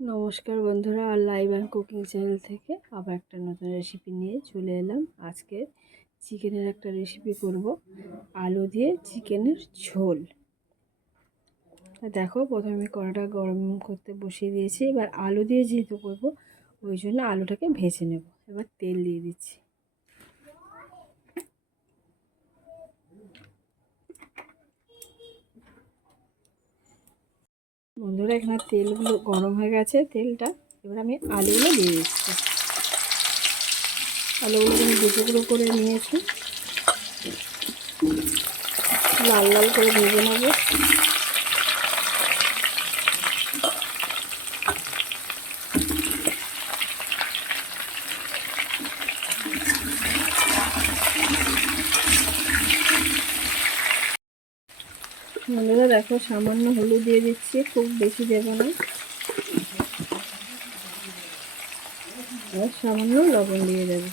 নমস্কার বন্ধুরা, আর লাইভ অ্যান্ড কুকিং চ্যানেল থেকে আবার একটা নতুন রেসিপি নিয়ে চলে এলাম। আজকে চিকেনের একটা রেসিপি করব। আলু দিয়ে চিকেনের ঝোল। দেখো, প্রথমে কড়াটা গরম করতে বসিয়ে দিয়েছি। এবার আলু দিয়ে যেহেতু করব, ওই জন্য আলুটাকে ভেজে নেব। এবার তেল দিয়ে দিচ্ছি। বন্ধুরা, এখানে তেলগুলো গরম হয়ে গেছে। তেলটা এবার আমি আলুগুলো দিয়ে দিচ্ছি। আলুগুলো আমি দুটো করে নিয়েছি। লাল লাল করে ভেজে নেব। বন্ধুরা দেখো, সামান্য হলুদ দিয়ে দিচ্ছি, খুব বেশি দেব না। আর সামান্য লবণ দিয়ে দেব।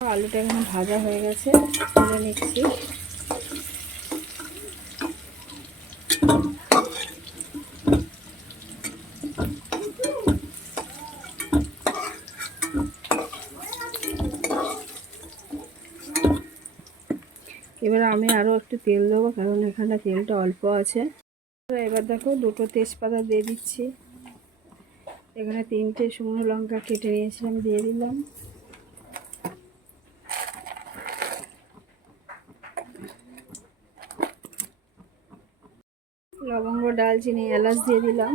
আলুটা এখন ভাজা হয়ে গেছে, তুলে নিচ্ছি এবার আমি আরও একটু তেল দেবো, কারণ এখানে তেলটা অল্প আছে। এবার দেখো দুটো তেজপাতা দিয়ে দিচ্ছি। এখানে তিনটে শুকনো লঙ্কা কেটে নিয়েছিলাম, দিয়ে দিলাম। লবঙ্গ, ডালচিনি, এলাচ দিয়ে দিলাম।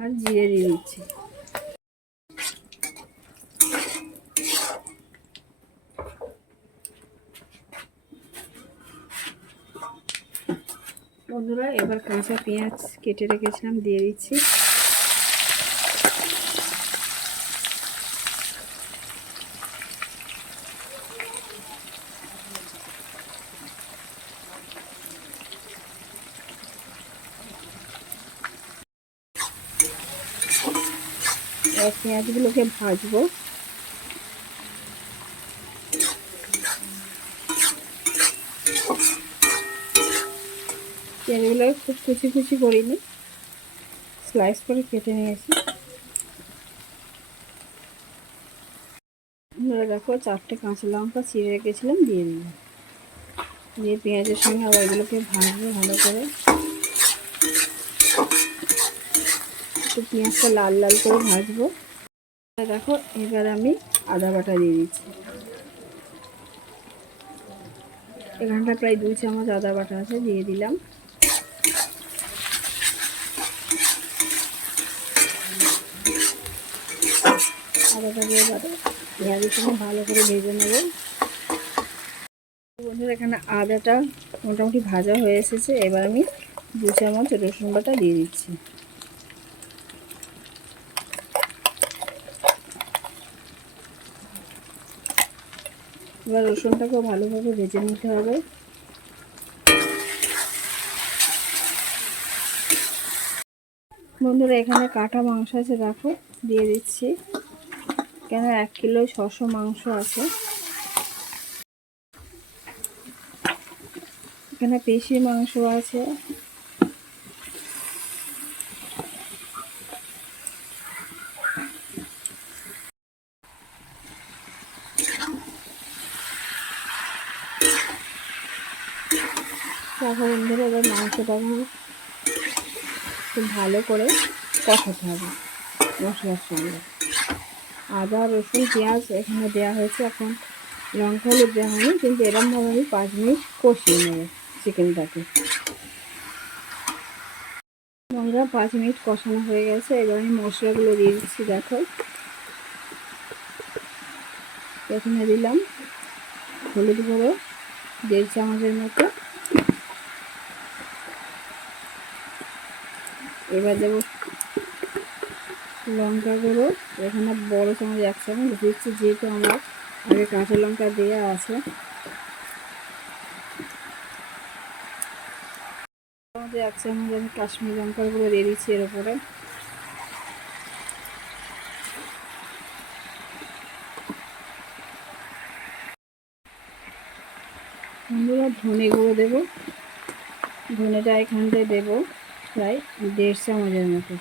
আর জিরে দিয়ে দিচ্ছি। বন্ধুরা এবার কাঁচা পেঁয়াজ কেটে রেখেছিলাম দিয়ে দিচ্ছি। পেঁয়াজগুলোকে ভাজবো। পেঁয়াজগুলো খুব কুচি কুচি করিনি। স্লাইস করে কেটে নিয়েছি। দেখো চারটে কাঁচা লঙ্কা চিড়ে রেখেছিলাম, দিয়ে দিলাম। দিয়ে পেঁয়াজের সঙ্গে আবার এগুলোকে ভাজবো ভালো করে। পেঁয়াজটা লাল লাল করে ভাজবো। দেখো, এবার আমি আদা বাটা দিয়ে দিচ্ছি। এখানটা প্রায় দুই চামচ আদা বাটা আছে, দিয়ে দিলাম। আদাটা দিয়ে যাবে পেঁয়াজের সঙ্গে ভালো করে ভেজে নেব। বন্ধুরা, এখানে আদাটা মোটামুটি ভাজা হয়ে এসেছে। এবার আমি দু চামচ রসুন বাটা দিয়ে দিচ্ছি। এবার রসুনটাকেও ভালোভাবে ভেজে নিতে হবে। বন্ধুরা, এখানে কাটা মাংস আছে, দেখো, দিয়ে দিচ্ছি। কেন এক কিলো ছশো মাংস আছে। এখানে পেশি মাংস আছে। বন্ধুরা, এবার খুব ভালো করে কষাতে হবে মশলার সঙ্গে। আদা, রসুন, পেঁয়াজ এখানে দেওয়া হয়েছে। এখন লঙ্কা হলুদ দেওয়া হয়নি, কিন্তু এরমভাবে আমি পাঁচ মিনিট কষিয়ে নেব চিকেনটাকে। বন্ধুরা, পাঁচ মিনিট কষানো হয়ে গেছে। এবার আমি মশলাগুলো দিয়ে দিচ্ছি, দেখো। প্রথমে দিলাম হলুদ গুঁড়ো, দেড় চামচের মতো। এবার দেবো লঙ্কা গুঁড়ো এখানে বড় চামচ এক চামচ দিচ্ছি, যেহেতু আমার আগে কাঁচা লঙ্কা দেওয়া আছে। এক চামচ আমি কাশ্মীর লঙ্কা গুঁড়ো দিয়ে দিচ্ছি এর উপরে। বন্ধুরা ধনে গুঁড়ো দেবো। ধনেটা এখানটায় দেবো প্রায় দেড় চামচের মতো।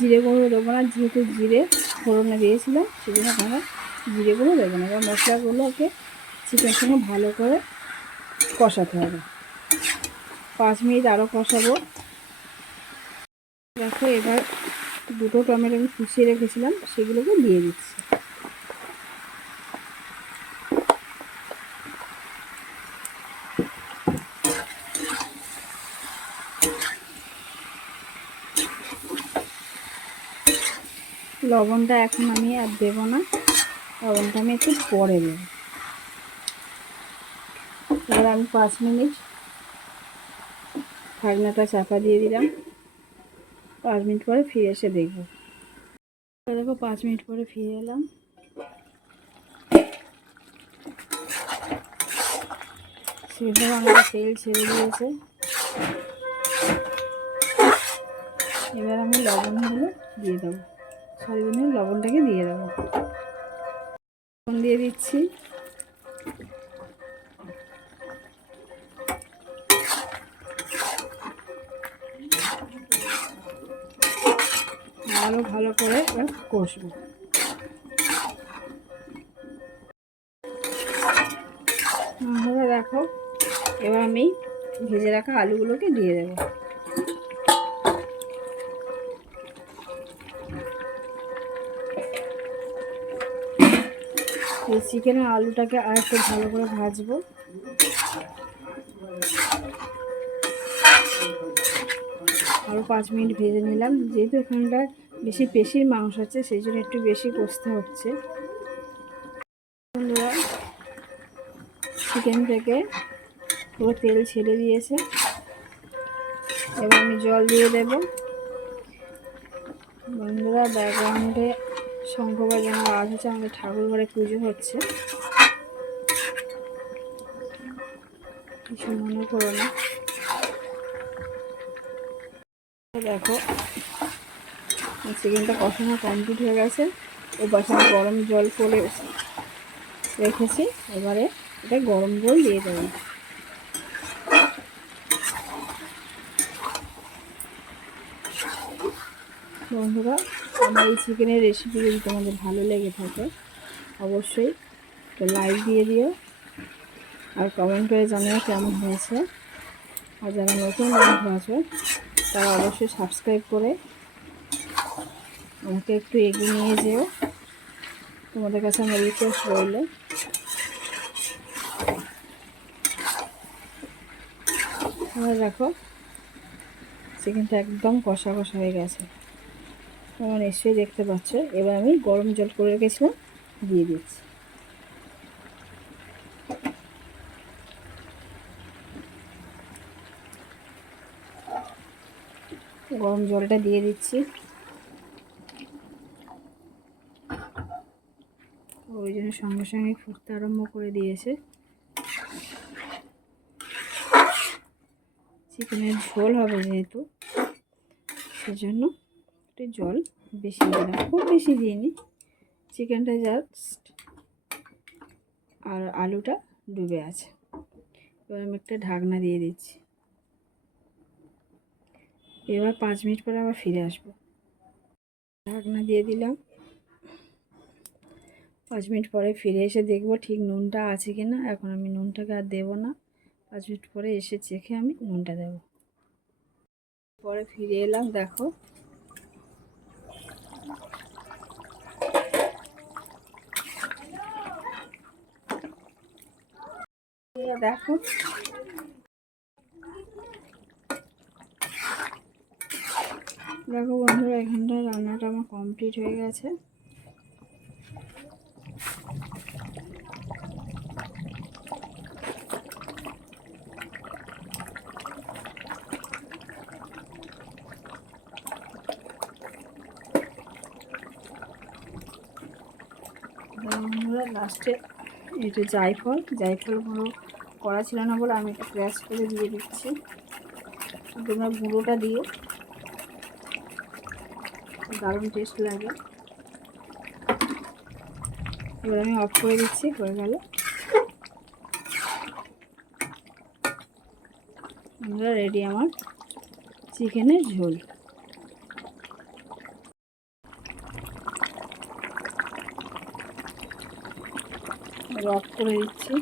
জিরে গুঁড়ো দেবো না, যেহেতু জিরে ফোড়নে দিয়েছিলাম, সেজন্য আমরা জিরে গুঁড়ো দেবো না। এবার মশলাগুলোকে চিকেন সঙ্গে ভালো করে কষাতে হবে। পাঁচ মিনিট আরও কষাবো। দেখো, এবার দুটো টমেটো আমি কুচিয়ে রেখেছিলাম, সেগুলোকে দিয়ে দিচ্ছি। লবণটা এখন আমি আর দেবো না। লবণটা আমি একটু পরে দেবো। এবার আমি পাঁচ মিনিট ঢাকনাটা চাপা দিয়ে দিলাম। পাঁচ মিনিট পরে ফিরে এসে দেখব। দেখো, পাঁচ মিনিট পরে ফিরে এলাম। সেটা আমাদের তেল ছেড়ে দিয়েছে। এবার আমি লবণগুলো দিয়ে দেবো। সরি লবণটাকে দিয়ে দেবো। লবণ দিয়ে দিচ্ছি। আরও ভালো করে এবার কষবো। দেখো, এবার আমি ভেজে রাখা আলুগুলোকে দিয়ে দেবো। এই চিকেনের আলুটাকে আর একটু ভালো করে ভাজবো। আরও পাঁচ মিনিট ভেজে নিলাম। যেহেতু এখানটা বেশি পেশির মাংস আছে সেই জন্য একটু বেশি কষতে হচ্ছে। বন্ধুরা চিকেন থেকে পুরো তেল ছেড়ে দিয়েছে। এবার আমি জল দিয়ে দেব। বন্ধুরা, ব্যাকগ্রাউন্ডে শঙ্খ বাজানো আওয়াজ হচ্ছে আমাদের ঠাকুর ঘরে পুজো হচ্ছে। কিছু মনে করো না। দেখো চিকেনটা কষানো কমপ্লিট হয়ে গেছে। পাশে আমি গরম জল করে রেখেছি। এবারে এটা গরম জল দিয়ে দেবো। বন্ধুরা আমার এই চিকেনের রেসিপি যদি তোমাদের ভালো লেগে থাকে, অবশ্যই একটা লাইক দিয়ে দিও আর কমেন্ট করে জানিও কেমন হয়েছে। আর যারা নতুন বন্ধু আছে, তারা অবশ্যই সাবস্ক্রাইব করে আমাকে একটু এগিয়ে নিয়ে যেও। তোমাদের কাছে আমার রিকোয়েস্ট রইল। দেখো চিকেনটা একদম কষা কষা হয়ে গেছে। তোমরা নিশ্চয়ই দেখতে পাচ্ছ। এবার আমি গরম জল করে রেখেছিলাম, দিয়ে দিচ্ছি। গরম জলটা দিয়ে দিচ্ছি। ওই জন্য সঙ্গে সঙ্গে ফুটতে আরম্ভ করে দিয়েছে। চিকেনের ঝোল হবে যেহেতু, সেজন্য একটু জল বেশি দিলাম খুব বেশি দিইনি চিকেনটা জাস্ট আর আলুটা ডুবে আছে। এবার আমি একটা ঢাকনা দিয়ে দিচ্ছি। এবার পাঁচ মিনিট পরে আবার ফিরে আসব। ঢাকনা দিয়ে দিলাম। পাঁচ মিনিট পরে ফিরে এসে দেখব ঠিক নুনটা আছে কি না। এখন আমি নুনটাকে আর দেবো না। পাঁচ মিনিট পরে এসে চেখে আমি নুনটা দেব। পরে ফিরে এলাম, দেখো। দেখো। দেখো বন্ধুরা, এখানটা রান্নাটা আমার কমপ্লিট হয়ে গেছে। বন্ধুরা লাস্টে এটা জায়ফল জায়ফল গুঁড়ো করা ছিল না বলে আমি এটা ক্র্যাশ করে দিয়ে দিচ্ছি। তোমরা গুঁড়োটা দিয়ে। দারুণ টেস্ট লাগে। এবার আমি অফ করে দিচ্ছি, হয়ে গেল। আমরা রেডি আমার চিকেনের ঝোল। অফ করে দিচ্ছি।